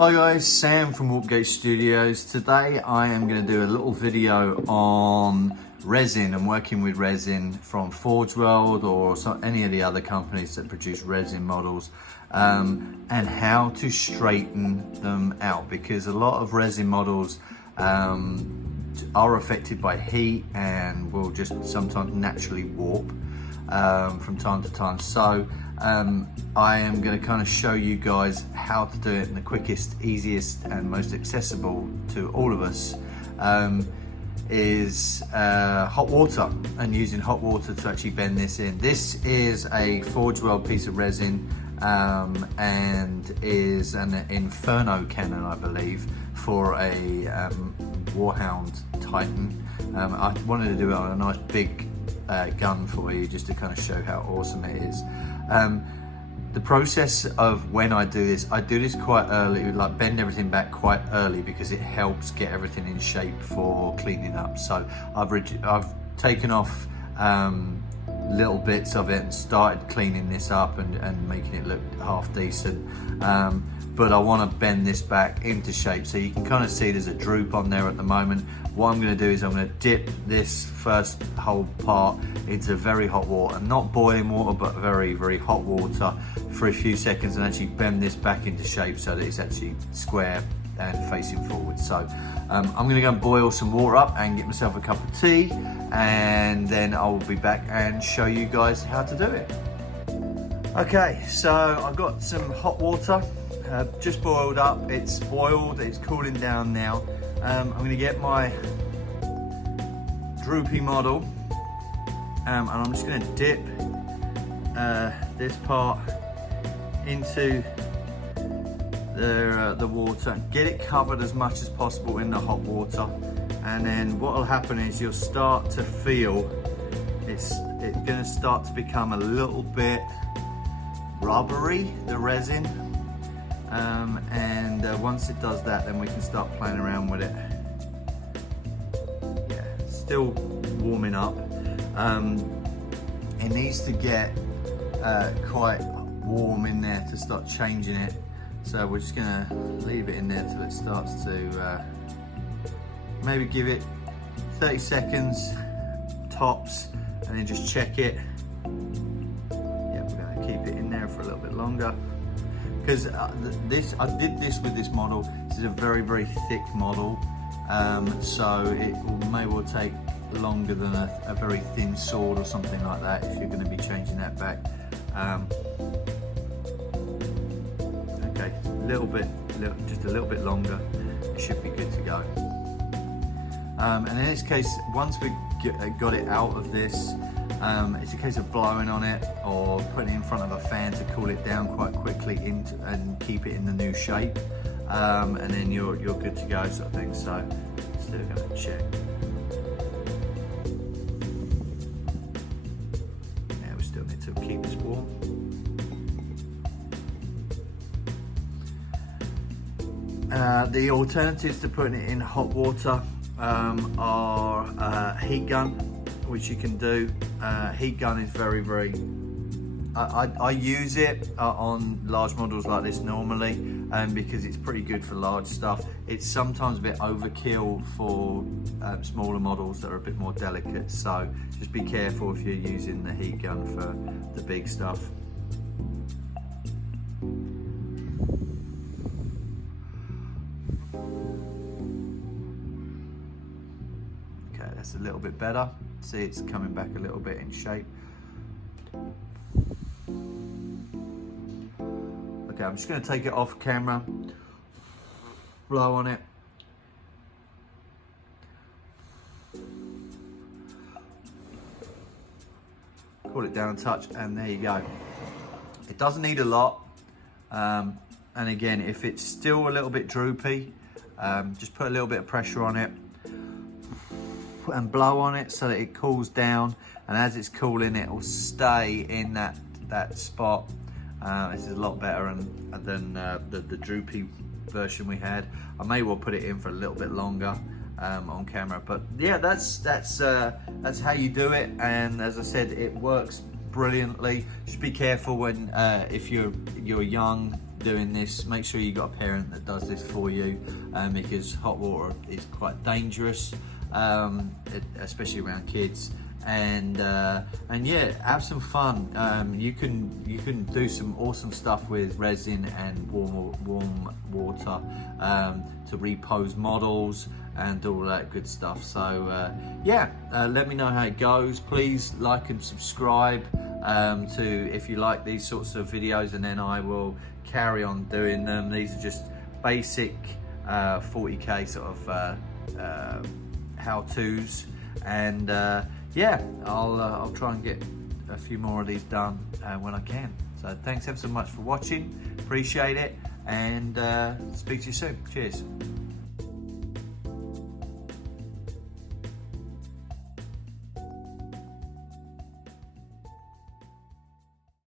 Hi guys, Sam from Warpgate Studios. Today I am going to do a little video on resin and working with resin from Forge World or any of the other companies that produce resin models, and how to straighten them out, because a lot of resin models are affected by heat and will just sometimes naturally warp from time to time. So I am going to kind of show you guys how to do it in the quickest, easiest and most accessible to all of us, is hot water, and using hot water to actually bend this in. This is a Forge World piece of resin, and is an Inferno cannon, I believe, for a Warhound Titan. I wanted to do it on a nice big gun for you, just to kind of show how awesome it is. The process of when I do this quite early, like bend everything back quite early, because it helps get everything in shape for cleaning up. So I've taken off little bits of it and started cleaning this up and making it look half decent. But I want to bend this back into shape, so you can kind of see there's a droop on there at the moment. What I'm going to do is I'm going to dip this first whole part into very hot water, not boiling water, but very, very hot water for a few seconds, and actually bend this back into shape so that it's actually square and facing forward. So I'm going to go and boil some water up and get myself a cup of tea, and then I will be back and show you guys how to do it. Okay, so I've got some hot water. Just boiled up, it's boiled, it's cooling down now. I'm going to get my droopy model, and I'm just going to dip this part into the water, get it covered as much as possible in the hot water, and then what will happen is you'll start to feel it's going to start to become a little bit rubbery, the resin. Once it does that, then we can start playing around with it. Yeah, it's still warming up. It needs to get quite warm in there to start changing it. So we're just gonna leave it in there till it starts to maybe give it 30 seconds tops, and then just check it. Yeah, we're gonna keep it in there for a little bit longer, because I did this with this model. This is a very, very thick model, so it may well take longer than a very thin sword or something like that if you're going to be changing that back. Okay, just a little bit longer, it should be good to go. And in this case, once we got it out of this, it's a case of blowing on it or putting it in front of a fan to cool it down quite quickly and keep it in the new shape, and then you're good to go, sort of thing. So still going to check. Yeah, we still need to keep this warm. The alternatives to putting it in hot water are heat gun, which you can do. Heat gun is very, very, I use it on large models like this normally, because it's pretty good for large stuff. It's sometimes a bit overkill for smaller models that are a bit more delicate, so just be careful if you're using the heat gun for the big stuff. Okay, that's a little bit better. See, it's coming back a little bit in shape. Okay, I'm just going to take it off camera, blow on it. Cool it down a touch, and there you go. It doesn't need a lot. And again, if it's still a little bit droopy, just put a little bit of pressure on it and blow on it so that it cools down, and as it's cooling it will stay in that spot. This is a lot better than the droopy version we had. I may well put it in for a little bit longer on camera, but yeah, that's how you do it. And as I said, it works brilliantly. Just be careful when if you're young doing this, make sure you got a parent that does this for you, because hot water is quite dangerous, especially around kids. And yeah, have some fun. You can do some awesome stuff with resin and warm water to repose models and all that good stuff. So yeah, let me know how it goes. Please like and subscribe to if you like these sorts of videos, and then I will carry on doing them. These are just basic 40k sort of how-tos, and yeah, I'll try and get a few more of these done when I can. So thanks ever so much for watching, appreciate it, and speak to you soon. Cheers.